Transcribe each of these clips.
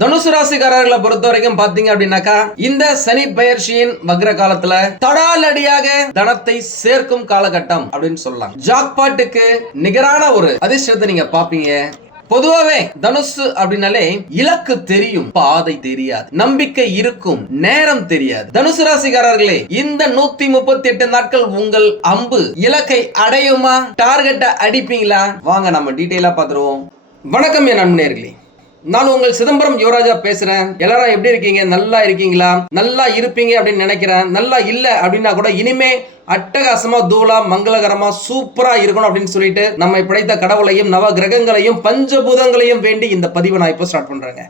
தனுசு ராசிக்காரர்களை பொறுத்த வரைக்கும் பாத்தீங்க அப்படின்னாக்கா இந்த சனி பெயர்ச்சியின் வக்ர காலத்துல தடாலடியாக தனத்தை சேர்க்கும் காலகட்டம் அப்படின்னு சொல்லலாம். ஜாக்பாட்டுக்கு நிகரான ஒரு அதிர்ஷ்டத்தை நீங்க பாப்பீங்க. பொதுவாவே தனுசு அப்படின்னாலே இலக்கு தெரியும், பாதை தெரியாது, நம்பிக்கை இருக்கும், நேரம் தெரியாது. தனுசு ராசிக்காரர்களே, இந்த 138 நாட்கள் உங்கள் அம்பு இலக்கை அடையுமா? டார்கெட்டை அடிப்பீங்களா? வாங்க நம்ம டீடைலா பார்த்துருவோம். வணக்கம் என் நண்பர்களே, நான் உங்கள் சிதம்பரம் யுவராஜா பேசுறேன். எல்லாரும் எப்படி இருக்கீங்க? நல்லா இருக்கீங்களா? நல்லா இருப்பீங்க அப்படின்னு நினைக்கிறேன். நல்லா இல்ல அப்படின்னா கூட இனிமே அட்டகாசமா தூளா மங்களகரமா சூப்பரா இருக்கணும் அப்படின்னு சொல்லிட்டு நம்மை படைத்த கடவுளையும் நவ கிரகங்களையும் பஞ்சபூதங்களையும் வேண்டி இந்த பதிவை நான் இப்போ ஸ்டார்ட் பண்றேங்க.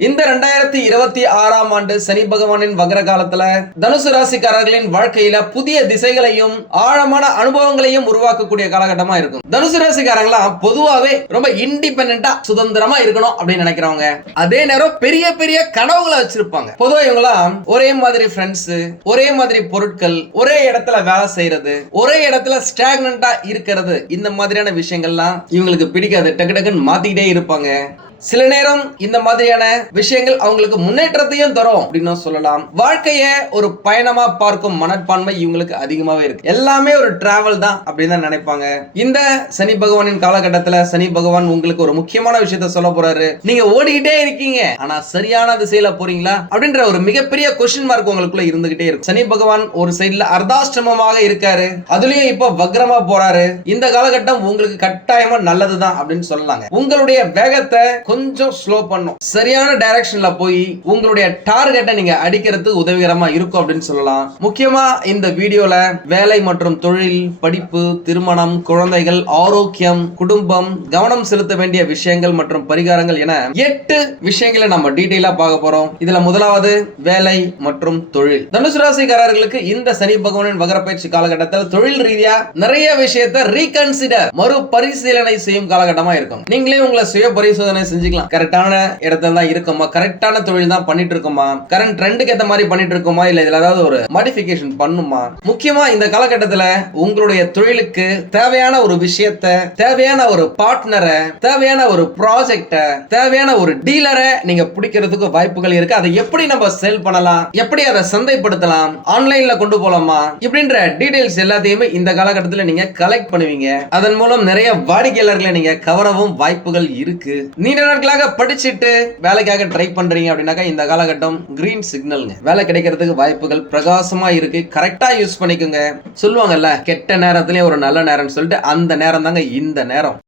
இந்த 2026ஆம் ஆண்டு சனி பகவானின் வக்ர காலத்துல தனுசு ராசிக்காரர்களின் வாழ்க்கையில புதிய திசைகளையும் ஆழமான அனுபவங்களையும் உருவாக்கக்கூடிய காலகட்டமா இருக்கும். தனுசு ராசிக்காரங்களாம் பொதுவாவே ரொம்ப இண்டிபெண்டா சுதந்திரமா இருக்கணும் அப்படின்னு நினைக்கிறவங்க. அதே நேரம் பெரிய பெரிய கனவுகளை வச்சிருப்பாங்க. பொதுவா இவங்களாம் ஒரே மாதிரி ஃப்ரெண்ட்ஸ், ஒரே மாதிரி பொருட்கள், ஒரே இடத்துல வேலை செய்யறது, ஒரே இடத்துல ஸ்டாக்னண்டா இருக்கிறது, இந்த மாதிரியான விஷயங்கள்லாம் இவங்களுக்கு பிடிக்காது. டக்கு டக்குன்னு மாத்திக்கிட்டே இருப்பாங்க. சில நேரம் இந்த மாதிரியான விஷயங்கள் அவங்களுக்கு முன்னேற்றத்தையும் தரும் அப்படின்னு சொல்லலாம். வாழ்க்கைய ஒரு பயணமா பார்க்கும் மனப்பான்மை இவங்களுக்கு அதிகமாவே இருக்கு. எல்லாமே ஒரு டிராவல் தான் அப்படின்னு தான் நினைப்பாங்க. இந்த சனி பகவானின் காலகட்டத்துல சனி பகவான் உங்களுக்கு ஒரு முக்கியமான விஷயத்த சொல்ல போறாரு. நீங்க ஓடிக்கிட்டே இருக்கீங்க, ஆனா சரியான திசையில போறீங்களா அப்படின்ற ஒரு மிகப்பெரிய கொஸ்டின் மார்க் உங்களுக்குள்ள இருந்துகிட்டே இருக்கு. சனி பகவான் ஒரு சைடுல அர்த்தாஷ்டமமாக இருக்காரு, அதுலயும் இப்ப வக்ரமா போறாரு. இந்த காலகட்டம் உங்களுக்கு கட்டாயமா நல்லதுதான் அப்படின்னு சொல்லலாங்க. உங்களுடைய வேகத்தை கொஞ்சம் ஸ்லோ பண்ணும், சரியான டைரக்ஷன்ல போய் உங்களுடைய டார்கெட்டை நீங்க அடிக்கிறதுக்கு உதவிகரமா இருக்கும் அப்படின்னு சொல்லலாம். முக்கியமா இந்த வீடியோல வேலை மற்றும் தொழில், படிப்பு, திருமணம், குழந்தைகள், ஆரோக்கியம், குடும்பம், கவனம் செலுத்த வேண்டிய விஷயங்கள் மற்றும் பரிகாரங்கள் என 8 விஷயங்களை நம்ம டீடைலா பார்க்க போறோம். இதுல முதலாவது வேலை மற்றும் தொழில். தனுசு ராசிக்காரர்களுக்கு இந்த சனி பகவானின் வக்ர பயிற்சி காலகட்டத்தில் தொழில் ரீதியா நிறைய விஷயத்தை ரீகன்சிடர், மறு பரிசீலனை செய்யும் காலகட்டமா இருக்கும். நீங்களே உங்களை சுய பரிசோதனை செஞ்சுக்கலாம். கரெக்டான இடத்துல தான் இருக்கோமா, கரெக்டான தொழில் தான் பண்ணிட்டு இருக்கோமா, கரண்ட் ட்ரெண்டுக்கு ஏத்த மாதிரி பண்ணிட்டு இருக்கோமா, இல்ல இதுல ஏதாவது ஒரு மாடிஃபிகேஷன் பண்ணுமா? முக்கியமா இந்த காலகட்டத்துல உங்களுடைய தொழிலுக்கு தேவையான ஒரு விஷயத்தை, தேவையான ஒரு பார்ட்னரை, தேவையான ஒரு ப்ராஜெக்ட, தேவையான ஒரு டீலரை நீங்க பிடிக்கிறதுக்கு வாய்ப்புகள் இருக்கு. அதை எப்படி நம்ம சேல் பண்ணலாம், எப்படி அதை சந்தைப்படுத்தலாம், ஆன்லைன்ல கொண்டு போலாமா, இப்படின்ற டீடைல்ஸ் எல்லாத்தையுமே இந்த காலகட்டத்தில் நீங்க கலெக்ட் பண்ணுவீங்க. அதன் மூலம் நிறைய வாடிக்கையாளர்களை நீங்க கவரவும் வாய்ப்புகள் இருக்கு. நீண்ட நாட்களாக படிச்சுட்டு வேலைக்காக ட்ரை பண்றீங்க அப்படின்னாக்கா இந்த காலகட்டம் கிரீன் சிக்னல்ங்க. வேலை கிடைக்கிறதுக்கு வாய்ப்புகள் பிரகாசமா இருக்கு. கரெக்டா யூஸ் பண்ணிக்கோங்க. சொல்லுவாங்கல்ல, கெட்ட நேரத்திலே ஒரு நல்ல நேரம்னு சொல்லிட்டு அந்த நேரம் தாங்க இந்த நேரம்.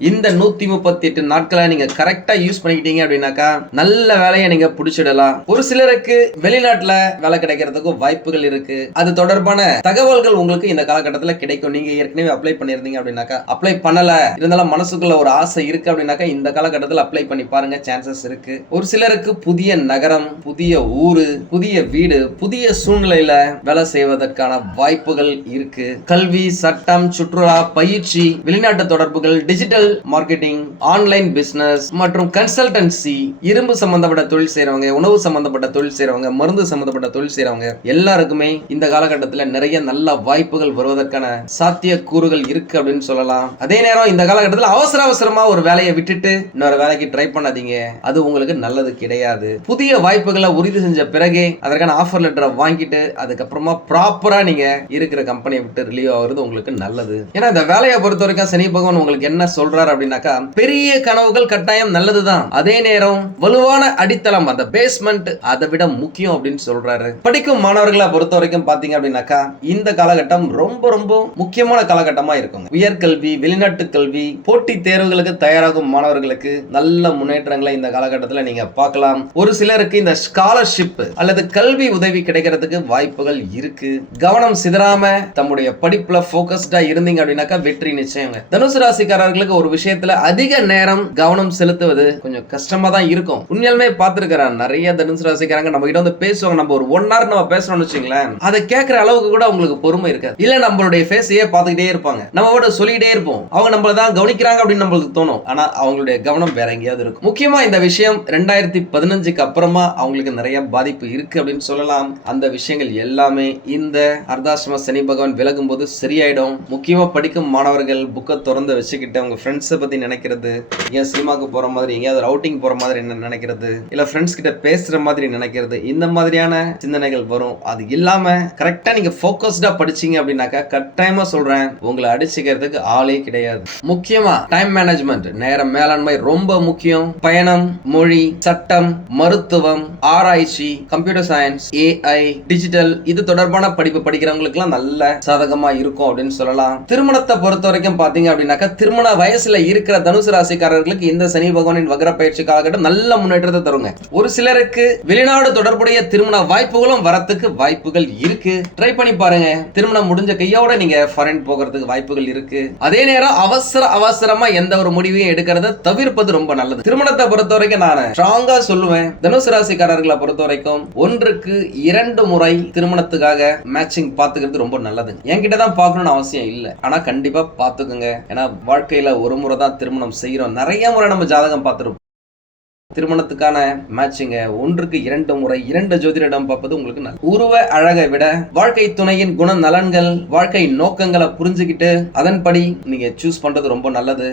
இந்த 138 நாட்களை நீங்க கரெக்டா யூஸ் பண்ணிக்கிட்டீங்க அப்படின்னாக்கா நல்ல வேலையை நீங்க பிடிச்சிடலாம். ஒரு சிலருக்கு வெளிநாட்டுல வேலை கிடைக்கிறதுக்கு வாய்ப்புகள் இருக்கு. அது தொடர்பான தகவல்கள் உங்களுக்கு இந்த காலகட்டத்துல கிடைக்கும். நீங்க ஏற்கனவே அப்ளை பண்ணிருந்தீங்க அப்படின்னாக்கா, அப்ளை பண்ணல இருந்தாலும் மனசுக்குள்ள ஒரு ஆசை இருக்கு அப்படின்னாக்கா இந்த காலகட்டத்தில் அப்ளை பண்ணி பாருங்க, சான்சஸ் இருக்கு. ஒரு சிலருக்கு புதிய நகரம், புதிய ஊரு, புதிய வீடு, புதிய சூழ்நிலையில வேலை செய்வதற்கான வாய்ப்புகள் இருக்கு. கல்வி, சட்டம், சுற்றுலா, பயிற்சி, வெளிநாட்டு தொடர்புகள், டிஜிட்டல் மார்க்கெட்டிங், ஆன்லைன் பிசினஸ் மற்றும் கன்சல்டன்சி, இரும்பு சம்பந்தப்பட்ட தொழில் செய்றவங்க, உணவு சம்பந்தப்பட்ட தொழில் செய்றவங்க, மருந்து சம்பந்தப்பட்ட தொழில் செய்றவங்க எல்லாருக்குமே இந்த காலகட்டத்தில் நிறைய நல்ல வாய்ப்புகள் வருவதற்கான சாத்திய கூறுகள் இருக்கு அப்படின்னு சொல்லலாம். அதே நேரம் இந்த காலகட்டத்தில் அவசரமா ஒரு வேலையை விட்டுட்டு இன்னொரு வேலைக்கு ட்ரை பண்ணாதீங்க. அது உங்களுக்கு நல்லது கிடையாது. புதிய வாய்ப்புகளை உறுதி செஞ்ச பிறகு அதற்கான ஆஃபர் லெட்டரை வாங்கிட்டு அதுக்கப்புறமா ப்ராப்பரா நீங்க இருக்கிற கம்பெனியை விட்டு ரிலீவ் ஆகுறது உங்களுக்கு நல்லது. ஏன்னா இந்த வேலையை பொறுத்த வரைக்கும் சனி பகவான் உங்களுக்கு என்ன சொல்ற அப்படின்னாக்கா, பெரிய கனவுகள் கட்டாயம் நல்லதுதான். அதே நேரம் வலுவான அடித்தளம், அந்த பேஸ்மெண்ட் அதை விட முக்கியம் அப்படின்னு சொல்றாரு. படிக்கும் மாணவர்களை பொறுத்த வரைக்கும் பாத்தீங்க அப்படின்னாக்கா இந்த காலகட்டம் ரொம்ப ரொம்ப முக்கியமான காலகட்டமா இருக்கும். உயர்கல்வி, வெளிநாட்டு கல்வி, போட்டி தேர்வுகளுக்கு தயாராகும் மாணவர்களுக்கு நல்ல முன்னேற்றங்களை இந்த காலகட்டத்தில் நீங்க பார்க்கலாம். ஒரு சிலருக்கு இந்த ஸ்காலர்ஷிப் அல்லது கல்வி உதவி கிடைக்கிறதுக்கு வாய்ப்புகள் இருக்கு. கவனம் சிதறாம தம்முடைய படிப்புல போக்கஸ்டா இருந்தீங்க அப்படின்னாக்கா வெற்றி நிச்சயம். தனுசு ராசிக்காரர்களுக்கு ஒரு விஷயத்துல அதிக நேரம் கவனம் செலுத்துவது கொஞ்சம் கஷ்டமா தான் இருக்கும். உண்மையாலுமே பார்த்திருக்கிறேன், நிறைய தனுசு ராசிக்காரங்க நம்ம கிட்ட வந்து பேசுவாங்க. நம்ம ஒரு 1 hour நம்ம பேசணும்னு வச்சுங்களேன், அதை கேட்கிற அளவுக்கு கூட உங்களுக்கு பொறுமை இருக்காது. இல்ல நம்மளுடைய ஃபேஸையே பார்த்துக்கிட்டே இருப்பாங்க, நம்ம கூட சொல்லிக்கிட்டே இருப்போம். அவங்க நம்மள தான் கவனிக்கிறாங்க அப்படின்னு நம்மளுக்கு தோணும். ஆனா அவங்களுடைய கவனம் வேற எங்கேயாவது இருக்கும். முக்கியமா இந்த விஷயம் 2015க்கு அப்புறமா அவங்களுக்கு நிறைய பாதிப்பு இருக்கு அப்படின்னு சொல்லலாம். அந்த விஷயங்கள் எல்லாமே இந்த அர்த்தாஷ்டம சனி பகவான் விலகும் போது சரியாயிடும். முக்கியமா படிக்கும் மாணவர்கள் புக்கை திறந்து வச்சுக்கிட்டு அவங்க ஃப்ரெண்ட்ஸை பத்தி நினைக்கிறது, எங்கேயாவது சினிமாக்கு போற மாதிரி, எங்கேயாவது அவுட்டிங் போற மாதிரி நினைக்கிறது, இல்ல ஃப்ரெண்ட்ஸ் கிட்ட பேசுற மாதிரி நினைக்கிறது, இந்த மாதிரியான சிந்தனைகள் வரும். அது இல்லாம கரெக்டா நீங்க போக்கஸ்டா படிச்சீங்க அப்படின்னாக்கா கட்டாயமா சொல்றேன், உங்களை அடிச்சுக்கிறதுக்கு ஆளே கிடையாது. முக்கியமா டைம் மேனேஜ்மெண்ட், நேர மேலாண்மை ரொம்ப முக்கியம். பயணம், மொழி, சட்டம், மருத்துவம், ஆராய்ச்சி, கம்ப்யூட்டர் சயின்ஸ், AI, டிஜிட்டல், இது தொடர்பான படிப்பு படிக்கிறவங்களுக்கு எல்லாம் நல்ல சாதகமா இருக்கும் அப்படின்னு சொல்லலாம். திருமணத்தை பொறுத்த வரைக்கும் பாத்தீங்க அப்படின்னாக்கா திருமண வயசுல இருக்கிற தனுசு ராசிக்காரர்களுக்கு இந்த சனி பகவானின் வக்ர பயிற்சி காலகட்டம் நல்ல முன்னேற்றத்தை தருங்க. ஒரு சிலருக்கு வெளிநாடு தொடர்புடைய திருமண வாய்ப்புகளும் வரத்துக்கு வாய்ப்புகள் இருக்கு. ட்ரை பண்ணி பாருங்க. திருமணம் முடிஞ்ச கையோட நீங்க ஃபாரின் போகிறதுக்கு வாய்ப்புகள் இருக்கு. அதே நேரம் அவசரமா எந்த ஒரு முடிவையும் எடுக்கிறத தவிர்ப்பது ரொம்ப நல்லது. திருமணத்தை பொறுத்த வரைக்கும் நான் ஸ்ட்ராங்கா சொல்லுவேன், தனுசு ராசிக்காரர்களை பொறுத்த வரைக்கும் 1க்கு 2 முறை திருமணத்துக்காக மேட்சிங் பாத்துக்கிறது ரொம்ப நல்லது. என்கிட்ட தான் பார்க்கணும்னு அவசியம் இல்லை, ஆனா கண்டிப்பா பாத்துக்கோங்க. ஏன்னா வாழ்க்கையில ஒரு முறை தான் திருமணம் செய்யறோம். நிறைய முறை நம்ம ஜாதகம் பார்த்துருப்போம். திருமணத்துக்கான மேட்சிங்க 1க்கு 2 முறை 2 ஜோதிடரிடம் பார்ப்பது உங்களுக்கு நல்லது. உருவ அழகை விட வாழ்க்கை துணையின் குண நலன்கள், வாழ்க்கை நோக்கங்களை புரிஞ்சுக்கிட்டு அதன்படி நீங்க சூஸ் பண்றது ரொம்ப நல்லது.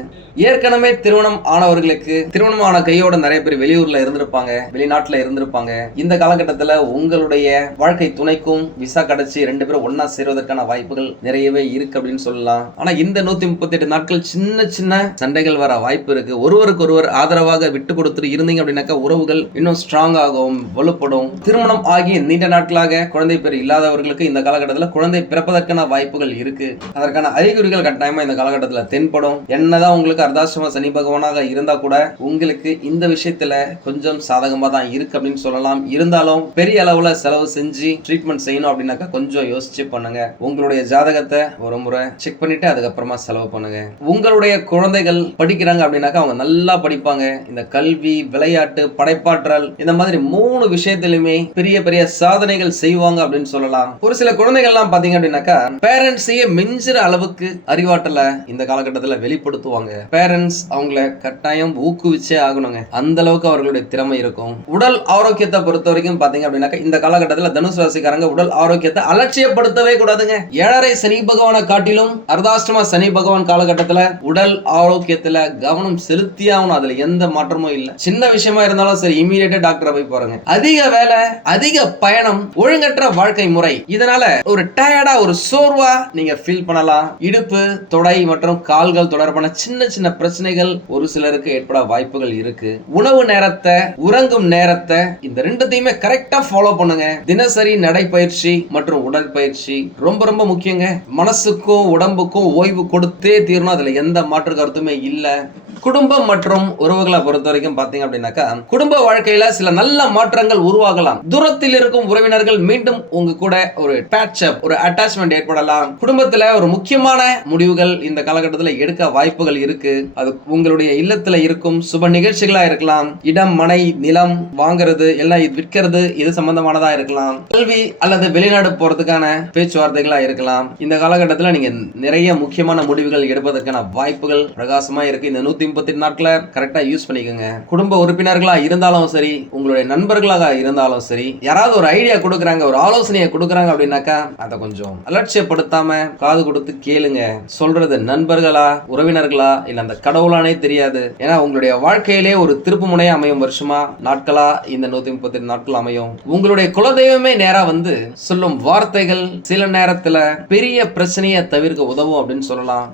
ஏற்கனவே திருமணம் ஆனவர்களுக்கு, திருமணம் ஆன கையோட நிறைய பேர் வெளியூர்ல இருந்திருப்பாங்க, வெளிநாட்டுல இருந்திருப்பாங்க. இந்த காலகட்டத்துல உங்களுடைய வாழ்க்கை துணைக்கும் விசா கிடைச்சி 2 பேரும் ஒன்னா சேருவதற்கான வாய்ப்புகள் நிறையவே இருக்கு அப்படின்னு சொல்லலாம். ஆனா இந்த 138 நாட்கள் சின்ன சின்ன சண்டைகள் வர வாய்ப்பு இருக்கு. ஒருவருக்கு ஒருவர் ஆதரவாக விட்டு கொடுத்து இருந்தீங்க அப்படின்னாக்கா உறவுகள் இன்னும் ஸ்ட்ராங் ஆகும், வலுப்படும். திருமணம் ஆகி நீண்ட நாட்களாக குழந்தை பேர் இல்லாதவர்களுக்கு இந்த காலகட்டத்தில் குழந்தை பிறப்பதற்கான வாய்ப்புகள் இருக்கு. அதற்கான அறிகுறிகள் கட்டாயமா இந்த காலகட்டத்தில் தென்படும். என்னதான் உங்களுக்கு அர்த்தாஷ்டம சனி பகவானாக இருந்தா கூட உங்களுக்கு இந்த விஷயத்துல கொஞ்சம் சாதகமா தான் இருக்கு அப்படின்னு சொல்லலாம். இருந்தாலும் பெரிய அளவுல செலவு செஞ்சு ட்ரீட்மெண்ட் செய்யணும் அப்படின்னாக்கா கொஞ்சம் யோசிச்சு பண்ணுங்க. உங்களுடைய ஜாதகத்தை ஒரு முறை செக் பண்ணிட்டு அதுக்கப்புறமா செலவு பண்ணுங்க. உங்களுடைய குழந்தைகள் படிக்கிறாங்க அப்படின்னாக்கா அவங்க நல்லா படிப்பாங்க. இந்த கல்வி, விளையாட்டு, படைப்பாற்றல், இந்த மாதிரி 3 விஷயத்திலுமே பெரிய பெரிய சாதனைகள் செய்வாங்க அப்படின்னு சொல்லலாம். ஒரு சில குழந்தைகள் எல்லாம் பாத்தீங்க அப்படின்னாக்கா பேரண்ட்ஸையே மிஞ்சுற அளவுக்கு அறிவாற்றலை இந்த காலகட்டத்தில் வெளிப்படுத்துவாங்க. பேரண்ட்ஸ் அவங்கள கட்டாயம் ஊக்குவிச்சே ஆகணுங்க. அந்த அளவுக்கு அவர்களுடைய திறமை இருக்கும். உடல் ஆரோக்கியத்தை பொறுத்த வரைக்கும் பாத்தீங்க அப்படின்னாக்கா இந்த காலகட்டத்தில் தனுசு ராசிக்காரங்க உடல் ஆரோக்கியத்தை அலட்சியப்படுத்தவே கூடாதுங்க. 7.5 சனி பகவானை காட்டிலும் அர்த்தாஷ்டம சனி பகவான் காலகட்டத்தில் உடல் ஆரோக்கியத்துல கவனம் செலுத்தியாகணும். அதுல எந்த மாற்றமும் இல்ல. சின்ன விஷயமா இருந்தாலும் சரி, இமீடியட்டா டாக்டரை போய் பாருங்க. அதிக வேலை, அதிக பயணம், ஒழுங்கற்ற வாழ்க்கை முறை, இதனால ஒரு டயர்டா, ஒரு சோர்வா நீங்க ஃபீல் பண்ணலாம். இடுப்பு, தொடை மற்றும் கால்கள் தொடர்பான சின்ன சின்ன பிரச்சனைகள் ஒரு சிலருக்கு ஏற்பட வாய்ப்புகள் இருக்கு. உணவு நேரத்தை, உறங்கும் நேரத்தை, இந்த 2த்தையுமே கரெக்டா ஃபாலோ பண்ணுங்க. தினசரி நடைப்பயிற்சி மற்றும் உடற்பயிற்சி ரொம்ப ரொம்ப முக்கியங்க. மனசுக்கும் உடம்புக்கும் ஓய்வு கொடுத்தே தீரணும். அதுல எந்த மாற்று கருத்துமே இல்ல. குடும்பம் மற்றும் உறவுகளை பொறுத்த வரைக்கும் பாத்தீங்க அப்படின்னாக்கா குடும்ப வாழ்க்கையில சில நல்ல மாற்றங்கள் உருவாகலாம். தூரத்தில் இருக்கும் உறவினர்கள் மீண்டும் உங்க கூட ஒரு பேட்சப், ஒரு அட்டாச்மெண்ட் ஏற்படலாம். குடும்பத்துல ஒரு முக்கியமான முடிவுகள் இந்த காலகட்டத்தில் எடுக்க வாய்ப்புகள் இருக்கு. அது உங்களுடைய இல்லத்துல இருக்கும் சுப நிகழ்ச்சிகளா இருக்கலாம். இடம், மனை, நிலம் வாங்குறது, எல்லாம் விற்கிறது, இது சம்பந்தமானதா இருக்கலாம். கல்வி அல்லது வெளிநாடு போறதுக்கான பேச்சுவார்த்தைகளா இருக்கலாம். இந்த காலகட்டத்தில் நீங்க நிறைய முக்கியமான முடிவுகள் எடுப்பதற்கான வாய்ப்புகள் பிரகாசமா இருக்கு. இந்த 138 நாட்களை கரெக்டா யூஸ் பண்ணிக்கோங்க. குடும்ப உறுப்பினர்களா இருந்தாலும் சரி, உங்களுடைய நண்பர்களாக இருந்தாலும் சரி, யாராவது ஒரு ஐடியா கொடுக்குறாங்க, ஒரு ஆலோசனையை கொடுக்குறாங்க அப்படின்னாக்கா அதை கொஞ்சம் அலட்சியப்படுத்தாம காது கொடுத்து கேளுங்க. சொல்றது நண்பர்களா, உறவினர்களா, இல்ல அந்த கடவுளானே தெரியாது. ஏன்னா உங்களுடைய வாழ்க்கையிலே ஒரு திருப்பு முனையா அமையும் வருஷமா, நாட்களா இந்த 138 நாட்கள் அமையும். உங்களுடைய குலதெய்வமே நேரா வந்து சொல்லும் வார்த்தைகள் சில நேரத்துல பெரிய பிரச்சனையை தவிர்க்க உதவும் அப்படின்னு சொல்லலாம்.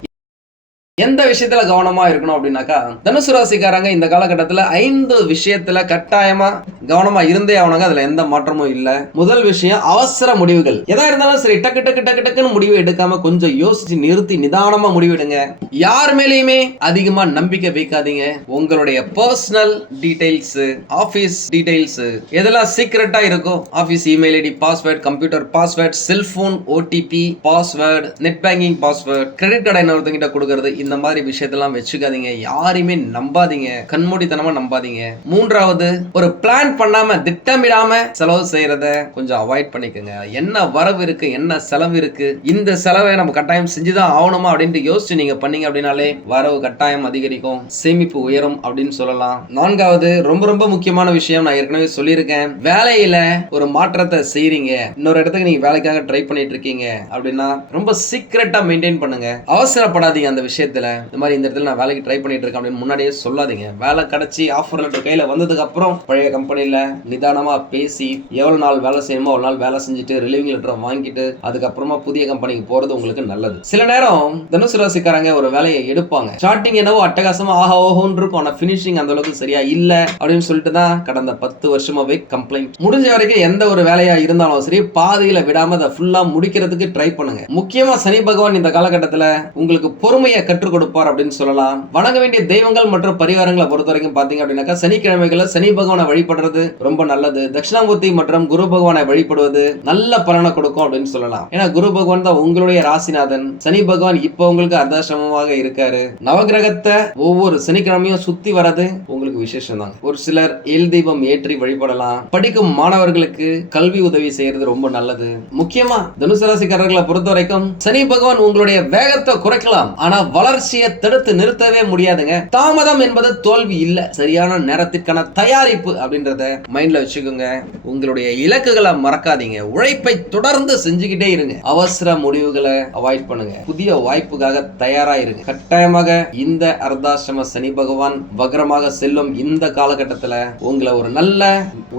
எந்த விஷயத்துல கவனமா இருக்கணும் அப்படின்னாக்கா தனுசு ராசிக்காரங்க இந்த காலகட்டத்தில் 5 விஷயத்துல கட்டாயமா கவனமா இருந்தே ஆகணுங்க. அதுல எந்த மாற்றமும் இல்ல. முதல் விஷயம், அவசர முடிவுகள். எதா இருந்தாலும் சரி டக்கு டக்கு டக்கு டக்குன்னு முடிவு எடுக்காம கொஞ்சம் யோசிச்சு நிறுத்தி நிதானமா முடிவெடுங்க. யார் மேலேயுமே அதிகமா நம்பிக்கை வைக்காதீங்க. உங்களுடைய பர்சனல் டீடைல்ஸ், ஆபீஸ் டீடைல்ஸ், எதெல்லாம் சீக்ரெட்டா இருக்கோ, office email ID, password, computer password, cellphone OTP password, net banking password, credit card இன்னொருத்தங்கிட்ட கொடுக்கறது, இந்த மாதிரி விஷயத்தெல்லாம் வச்சுக்காதீங்க. யாரையுமே நம்பாதீங்க, கண்மூடித்தனமா நம்பாதீங்க. மூன்றாவது, ஒரு பிளான் பண்ணாம திட்டமிடாம செலவு செய்யறத கொஞ்சம் அவாய்ட் பண்ணிக்கோங்க. என்ன வரவு இருக்கு, என்ன செலவு இருக்கு, இந்த செலவை நம்ம கட்டாயம் செஞ்சுதான் ஆகணுமா அப்படின்ட்டு யோசிச்சு நீங்க பண்ணீங்க அப்படின்னாலே வரவு கட்டாயம் அதிகரிக்கும், சேமிப்பு உயரும் அப்படின்னு சொல்லலாம். நான்காவது, ரொம்ப ரொம்ப முக்கியமான விஷயம், நான் ஏற்கனவே சொல்லியிருக்கேன், வேலையில ஒரு மாற்றத்தை செய்றீங்க, இன்னொரு இடத்துக்கு நீங்க வேலைக்காக ட்ரை பண்ணிட்டு இருக்கீங்க அப்படின்னா ரொம்ப சீக்கிரட்டா மெயின்டைன் பண்ணுங்க. அவசரப்படாதீங்க அந்த விஷயத்தை. விஷயத்துல இந்த மாதிரி இந்த இடத்துல நான் வேலைக்கு ட்ரை பண்ணிட்டு இருக்கேன் அப்படின்னு முன்னாடியே சொல்லாதீங்க. வேலை கிடைச்சி ஆஃபர் லெட்டர் கையில வந்ததுக்கு அப்புறம் பழைய கம்பெனில நிதானமா பேசி எவ்வளவு நாள் வேலை செய்யணுமோ அவ்வளவு நாள் வேலை செஞ்சுட்டு ரிலீவிங் லெட்டர் வாங்கிட்டு அதுக்கப்புறமா புதிய கம்பெனிக்கு போறது உங்களுக்கு நல்லது. சில நேரம் தனுசு ராசிக்காரங்க ஒரு வேலையை எடுப்பாங்க. ஸ்டார்டிங் என்னவோ அட்டகாசமா ஆஹா ஓஹோன்னு இருக்கும். ஆனா பினிஷிங் அந்த அளவுக்கு சரியா இல்ல அப்படின்னு சொல்லிட்டு தான் கடந்த 10 வருஷமாவே கம்ப்ளைண்ட். முடிஞ்ச வரைக்கும் எந்த ஒரு வேலையா இருந்தாலும் சரி பாதியில விடாம அதை ஃபுல்லா முடிக்கிறதுக்கு ட்ரை பண்ணுங்க. முக்கியமா சனி பகவான் இந்த காலகட்டத்துல உங்களுக்கு பொறுமையை கற்றுக் கொடுப்பார் அப்படின்னு சொல்லலாம். வணங்க வேண்டிய தெய்வங்கள் மற்றும் பரிகாரங்களை பொறுத்த வரைக்கும் பாத்தீங்க அப்படின்னாக்கா சனிக்கிழமைகளை சனி பகவானை வழிபடுறது ரொம்ப நல்லது. தட்சிணாமூர்த்தி மற்றும் குரு பகவானை வழிபடுவது நல்ல பலனை கொடுக்கும் அப்படின்னு சொல்லலாம். ஏன்னா குரு பகவான் தான் உங்களுடைய ராசிநாதன். சனி பகவான் இப்ப உங்களுக்கு அர்த்தாசிரமமாக இருக்காரு. நவகிரகத்தை ஒவ்வொரு சனிக்கிழமையும் சுத்தி வரது உங்களுக்கு விசேஷம் தான். ஒரு சிலர் எல் தீபம் ஏற்றி வழிபடலாம். படிக்கும் மாணவர்களுக்கு கல்வி உதவி செய்யறது ரொம்ப நல்லது. முக்கியமா தனுசு ராசிக்காரர்களை பொறுத்த வரைக்கும் சனி பகவான் உங்களுடைய வேகத்தை குறைக்கலாம், ஆனா வளர்ச்சியை தடுத்து நிறுத்தவே முடியாதுங்க. தாமதம் என்பது தோல்வி இல்ல, சரியான நேரத்திற்கான தயாரிப்பு அப்படின்றத மைண்ட்ல வச்சுக்கோங்க. உங்களுடைய இலக்குகளை மறக்காதீங்க. உழைப்பை தொடர்ந்து செஞ்சுக்கிட்டே இருங்க. அவசர முடிவுகளை அவாய்ட் பண்ணுங்க. புதிய வாய்ப்புக்காக தயாரா இருங்க. கட்டாயமாக இந்த அர்த்தாசிரம சனி பகவான் வக்ரமாக செல்லும் இந்த காலகட்டத்துல உங்களை ஒரு நல்ல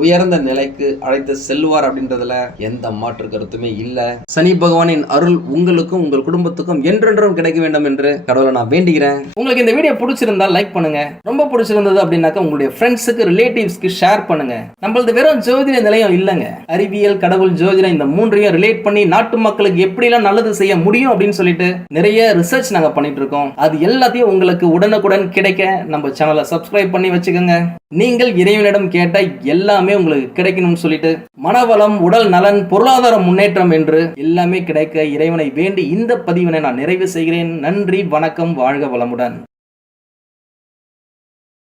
உயர்ந்த நிலைக்கு அழைத்து செல்வார் அப்படின்றதுல எந்த மாற்று கருத்துமே இல்ல. சனி பகவானின் அருள் உங்களுக்கும் உங்கள் குடும்பத்துக்கும் என்றென்றும் கிடைக்க வேண்டும் என்று கடவுளை நான் வேண்டுகிறேன். உங்களுக்கு இந்த வீடியோ பிடிச்சிருந்தா லைக் பண்ணுங்க. ரொம்ப பிடிச்சிருந்தது அப்படின்னாக்கா உங்களுடைய ஃப்ரெண்ட்ஸுக்கு ரிலேட்டிவ்ஸ்க்கு ஷேர் பண்ணுங்க. நம்மளது வெறும் ஜோதிட நிலையம் இல்லைங்க. அறிவியல், கடவுள், ஜோதிடம் இந்த மூன்றையும் ரிலேட் பண்ணி நாட்டு மக்களுக்கு எப்படிலாம் நல்லது செய்ய முடியும் அப்படின்னு சொல்லிட்டு நிறைய ரிசர்ச் நாங்க பண்ணிட்டு இருக்கோம். அது எல்லாத்தையும் உங்களுக்கு உடனுக்குடன் கிடைக்க நம்ம சேனலை சப்ஸ்கிரைப் பண்ணி வச்சுக்கோங்க. நீங்கள் இறைவனிடம் கேட்ட எல்லாமே உங்களுக்கு கிடைக்கணும்னு சொல்லிட்டு மனவளம், உடல் நலன், பொருளாதார முன்னேற்றம் என்று எல்லாமே கிடைக்க இறைவனை வேண்டி இந்த பதிவினை நான் நிறைவு செய்கிறேன். நன்றி, வணக்கம், வாழ்க வளமுடன்.